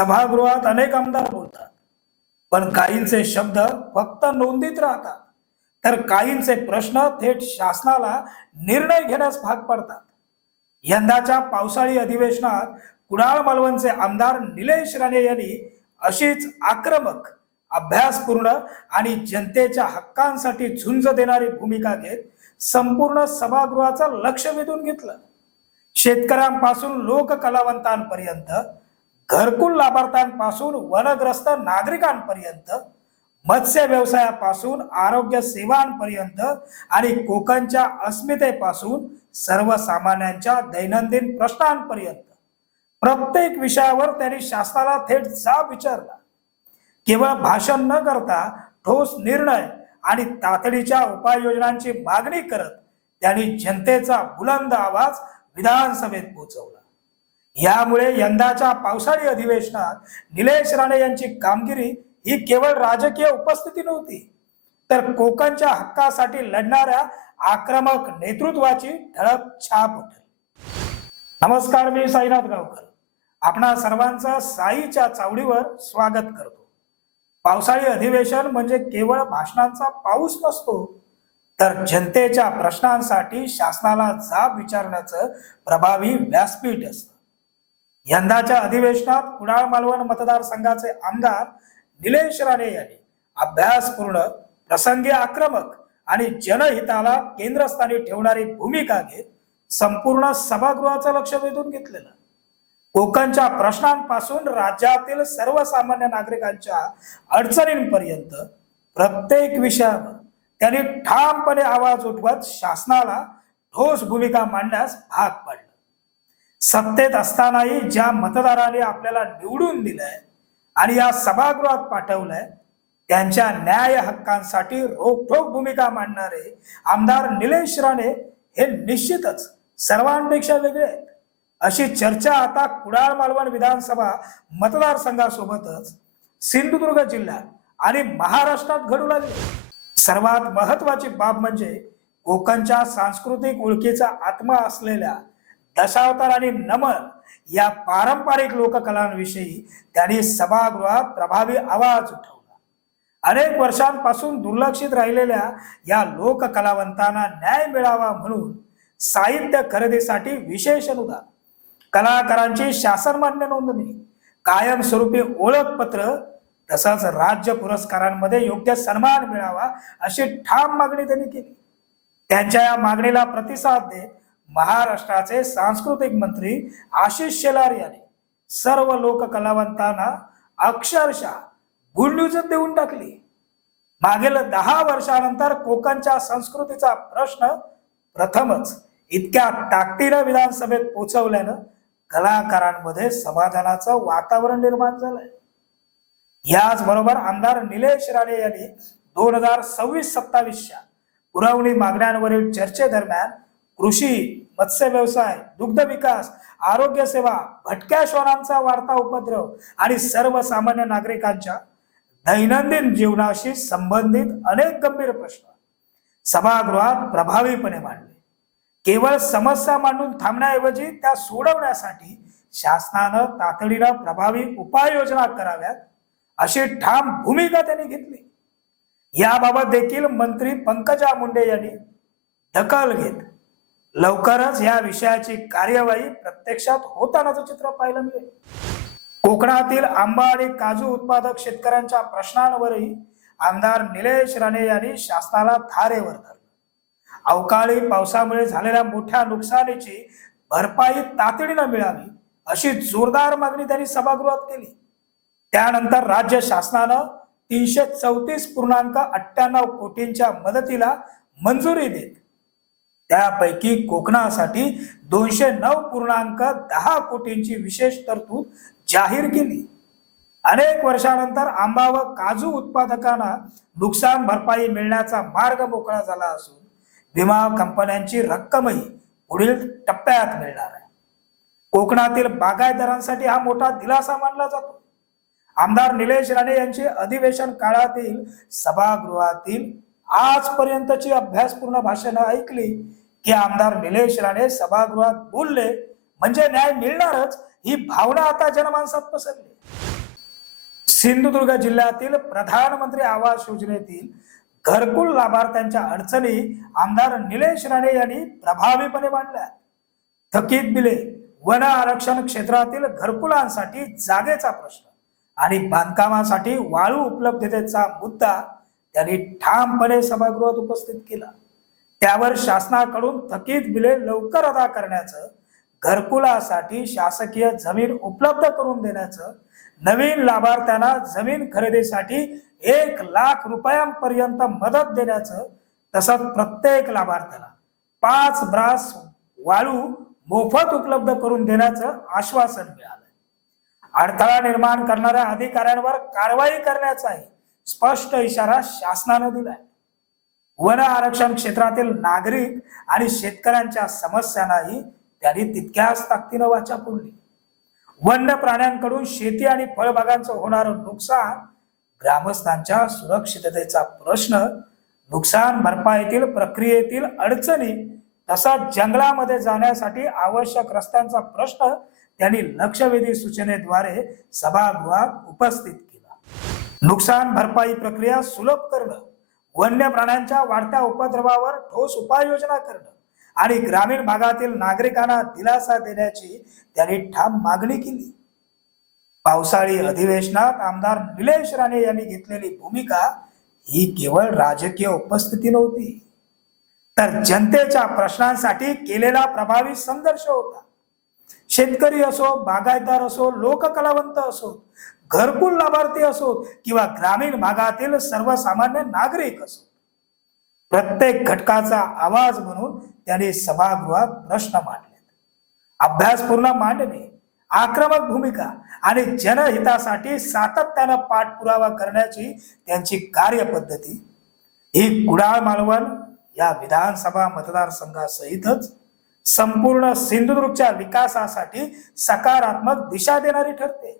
सभागृहात अनेक आमदार बोलतात, पण काहींचे शब्द फक्त नोंदीत राहतात, तर काहींचे प्रश्न थेट शासनाला निर्णय घेण्यास भाग पडतात. यंदाच्या पावसाळी अधिवेशनात कुणाल मालवणचे आमदार निलेश राणे यांनी अशीच आक्रमक, अभ्यासपूर्ण आणि जनतेच्या हक्कांसाठी झुंज देणारी भूमिका घेत संपूर्ण सभागृहाचं लक्ष वेधून घेतलं. शेतकऱ्यांपासून लोककलावंतांपर्यंत, घरकुल लाभार्थ्यांपासून वनग्रस्त नागरिकांपर्यंत, मत्स्य व्यवसायापासून आरोग्य सेवांपर्यंत आणि कोकणच्या अस्मितेपासून सर्वसामान्यांच्या दैनंदिन प्रश्नांपर्यंत प्रत्येक विषयावर त्यांनी शासनाला थेट जाब विचारला. केवळ भाषण न करता ठोस निर्णय आणि तातडीच्या उपाययोजनांची मागणी करत त्यांनी जनतेचा बुलंद आवाज विधानसभेत पोहोचवला. यामुळे यंदाच्या पावसाळी अधिवेशनात निलेश राणे यांची कामगिरी ही केवळ राजकीय उपस्थिती नव्हती, तर कोकणच्या हक्कासाठी लढणाऱ्या आक्रमक नेतृत्वाची ठळक छाप होती. नमस्कार, मी साईनाथ गावकर आपणा सर्वांचं साईच्या चावडीवर स्वागत करतो. पावसाळी अधिवेशन म्हणजे केवळ भाषणांचा पाऊस नसतो, तर जनतेच्या प्रश्नांसाठी शासनाला जाब विचारण्याचं प्रभावी व्यासपीठ असतं. यंदाच्या अधिवेशनात कुणाल मालवण मतदारसंघाचे आमदार निलेश राणे यांनी अभ्यासपूर्ण, प्रसंगी आक्रमक आणि जनहिताला केंद्रस्थानी ठेवणारी भूमिका घेत संपूर्ण सभागृहाचं लक्ष वेधून घेतलेलं. कोकणच्या प्रश्नांपासून राज्यातील सर्वसामान्य नागरिकांच्या अडचणींपर्यंत प्रत्येक विषयावर त्यांनी ठामपणे आवाज उठवत शासनाला ठोस भूमिका मांडण्यास भाग पाडलं. सत्तेत असतानाही ज्या मतदारांनी आपल्याला निवडून दिलंय आणि या सभागृहात पाठवलंय, त्यांच्या न्याय हक्कांसाठी रोखठोक भूमिका मांडणारे आमदार निलेश राणे हे निश्चितच सर्वांपेक्षा वेगळे आहेत. अशी चर्चा आता कुडाळ मालवण विधानसभा मतदारसंघासोबतच सिंधुदुर्ग जिल्ह्यात आणि महाराष्ट्रात घडू लागली. सर्वात महत्वाची बाब म्हणजे कोकणच्या सांस्कृतिक ओळखीचा आत्मा असलेल्या दशावतार आणि नमन या पारंपरिक लोककलांविषयी त्यांनी सभागृहात प्रभावी आवाज उठवला. अनेक वर्षांपासून दुर्लक्षित राहिलेल्या या लोककलावंतांना न्याय मिळावा म्हणून साहित्य खरेदीसाठी विशेष अनुदान, कलाकारांची शासनमान्य नोंदणी, कायमस्वरूपी ओळखपत्र तसंच राज्य पुरस्कारांमध्ये योग्य सन्मान मिळावा अशी ठाम मागणी त्यांनी केली. त्यांच्या या मागणीला प्रतिसाद देत महाराष्ट्राचे सांस्कृतिक मंत्री आशिष शेलार यांनी सर्व लोककलावंतांना अक्षरशः गुड न्यूज देऊन टाकली. मागील 10 वर्षानंतर कोकणच्या संस्कृतीचा प्रश्न प्रथमच इतक्या ताकदीनं विधानसभेत पोहोचवल्यानं कलाकारांमध्ये समाधानाचं वातावरण निर्माण झालंय. याचबरोबर आमदार निलेश राणे यांनी 2026-27 पुरवणी मागण्यांवरील चर्चेदरम्यान कृषी, मत्स्य व्यवसाय, दुग्ध विकास, आरोग्य सेवा, भटक्या श्वानांचा वाढता उपद्रव आणि सर्वसामान्य नागरिकांच्या दैनंदिन जीवनाशी संबंधित अनेक गंभीर प्रश्न सभागृहात प्रभावीपणे मांडले. केवळ समस्या मांडून थांबण्याऐवजी त्या सोडवण्यासाठी शासनानं तातडीनं प्रभावी उपाययोजना कराव्यात अशी ठाम भूमिका त्यांनी घेतली. याबाबत देखील मंत्री पंकजा मुंडे यांनी दखल घेत लवकरच या विषयाची कार्यवाही प्रत्यक्षात होतानाचं चित्र पाहायला मिळेल. कोकणातील आंबा आणि काजू उत्पादक शेतकऱ्यांच्या प्रश्नांवरही आमदार निलेश राणे यांनी शासनाला धारेवर धरलं. अवकाळी पावसामुळे झालेल्या मोठ्या नुकसानीची भरपाई तातडीनं मिळावी अशी जोरदार मागणी त्यांनी सभागृहात केली. त्यानंतर राज्य शासनानं 334.98 कोटींच्या मदतीला मंजुरी देत त्यापैकी कोकणासाठी 209.10 कोटींची विशेष तरतूद जाहीर केली. अनेक वर्षानंतर आंबा व काजू उत्पादकांना नुकसान भरपाई मिळण्याचा मार्ग मोकळा झाला असून विमा कंपन्यांची रक्कमही पुढील टप्प्यात मिळणार आहे. कोकणातील बागायतदारांसाठी हा मोठा दिलासा मानला जातो. आमदार निलेश राणे यांची अधिवेशन काळातील सभागृहातील आजपर्यंतची अभ्यासपूर्ण भाषणं ऐकली की आमदार निलेश राणे सभागृहात बोलले म्हणजे न्याय मिळणारच ही भावना आता जनमानसात पसरली. सिंधुदुर्ग जिल्ह्यातील प्रधानमंत्री आवास योजनेतील घरकुल लाभार्थ्यांच्या अडचणी आमदार निलेश राणे यांनी प्रभावीपणे मांडल्या. थकीत बिले, वन आरक्षण क्षेत्रातील घरकुलांसाठी जागेचा प्रश्न आणि बांधकामासाठी वाळू उपलब्धतेचा मुद्दा त्यांनी ठामपणे सभागृहात उपस्थित केला. त्यावर शासनाकडून थकीत बिले लवकर अदा करण्याचं, घरकुलासाठी शासकीय जमीन उपलब्ध करून देण्याचं, नवीन लाभार्थ्यांना जमीन खरेदीसाठी 1,00,000 रुपयांपर्यंत मदत देण्याचं, तसंच प्रत्येक लाभार्थ्याला 5 ब्रास वाळू मोफत उपलब्ध करून देण्याचं आश्वासन मिळालं. अडथळा निर्माण करणाऱ्या अधिकाऱ्यांवर कारवाई करण्याचाही स्पष्ट इशारा शासनाने दिलाय. वन आरक्षण क्षेत्रातील नागरिक आणि शेतकऱ्यांच्या समस्यांनाही त्यांनी तितक्याच ताकदीनं वाचा फोडली. वन्य प्राण्यांकडून शेती आणि फळबागांचं होणारं नुकसान, ग्रामस्थांच्या सुरक्षिततेचा प्रश्न, नुकसान भरपाईतील प्रक्रियेतील अडचणी, तसाच जंगलामध्ये जाण्यासाठी आवश्यक रस्त्यांचा प्रश्न त्यांनी लक्षवेधी सूचनेद्वारे सभागृहात उपस्थित केला. नुकसान भरपाई प्रक्रिया सुलभ करणं, वन्य प्राण्यांच्या वाढत्या उपद्रवावर ठोस उपाययोजना करणं आणि ग्रामीण भागातील नागरिकांना दिलासा देण्याची त्यांनी ठाम मागणी केली. पावसाळी अधिवेशनात आमदार निलेश राणे यांनी घेतलेली भूमिका ही केवळ राजकीय उपस्थिती नव्हती, तर जनतेच्या प्रश्नांसाठी केलेला प्रभावी संघर्ष होता. शेतकरी असो, बागायतदार असो, लोककलावंत असो, घरकुल लाभार्थी असो किंवा ग्रामीण भागातील सर्वसामान्य नागरिक असो, प्रत्येक घटकाचा आवाज म्हणून त्यांनी सभागृहात प्रश्न मांडले. अभ्यासपूर्ण मांडणी, आक्रमक भूमिका आणि जनहितासाठी सातत्यानं पाठपुरावा करण्याची त्यांची कार्यपद्धती ही कुडाळ मालवण या विधानसभा मतदारसंघासहितच संपूर्ण सिंधुदुर्गच्या विकासासाठी सकारात्मक दिशा देणारी ठरते.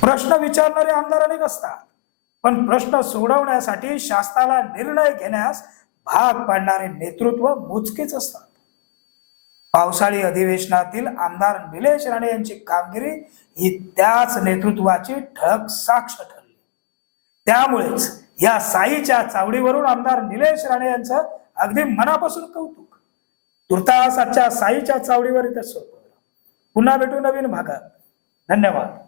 प्रश्न विचारणारे आमदार अनेक असतात, पण प्रश्न सोडवण्यासाठी शासनाला निर्णय घेण्यास भाग पाडणारे नेतृत्व मोजकेच असतात. पावसाळी अधिवेशनातील आमदार निलेश राणे यांची कामगिरी ही त्याच नेतृत्वाची ठळक साक्ष ठरली. त्यामुळेच या साईच्या चावडीवरून आमदार निलेश राणे यांचं अगदी मनापासून कौतुक. तुर्तास आजच्या साईच्या चावडीवर इथं सोपवलं. पुन्हा भेटू नवीन भागात. धन्यवाद.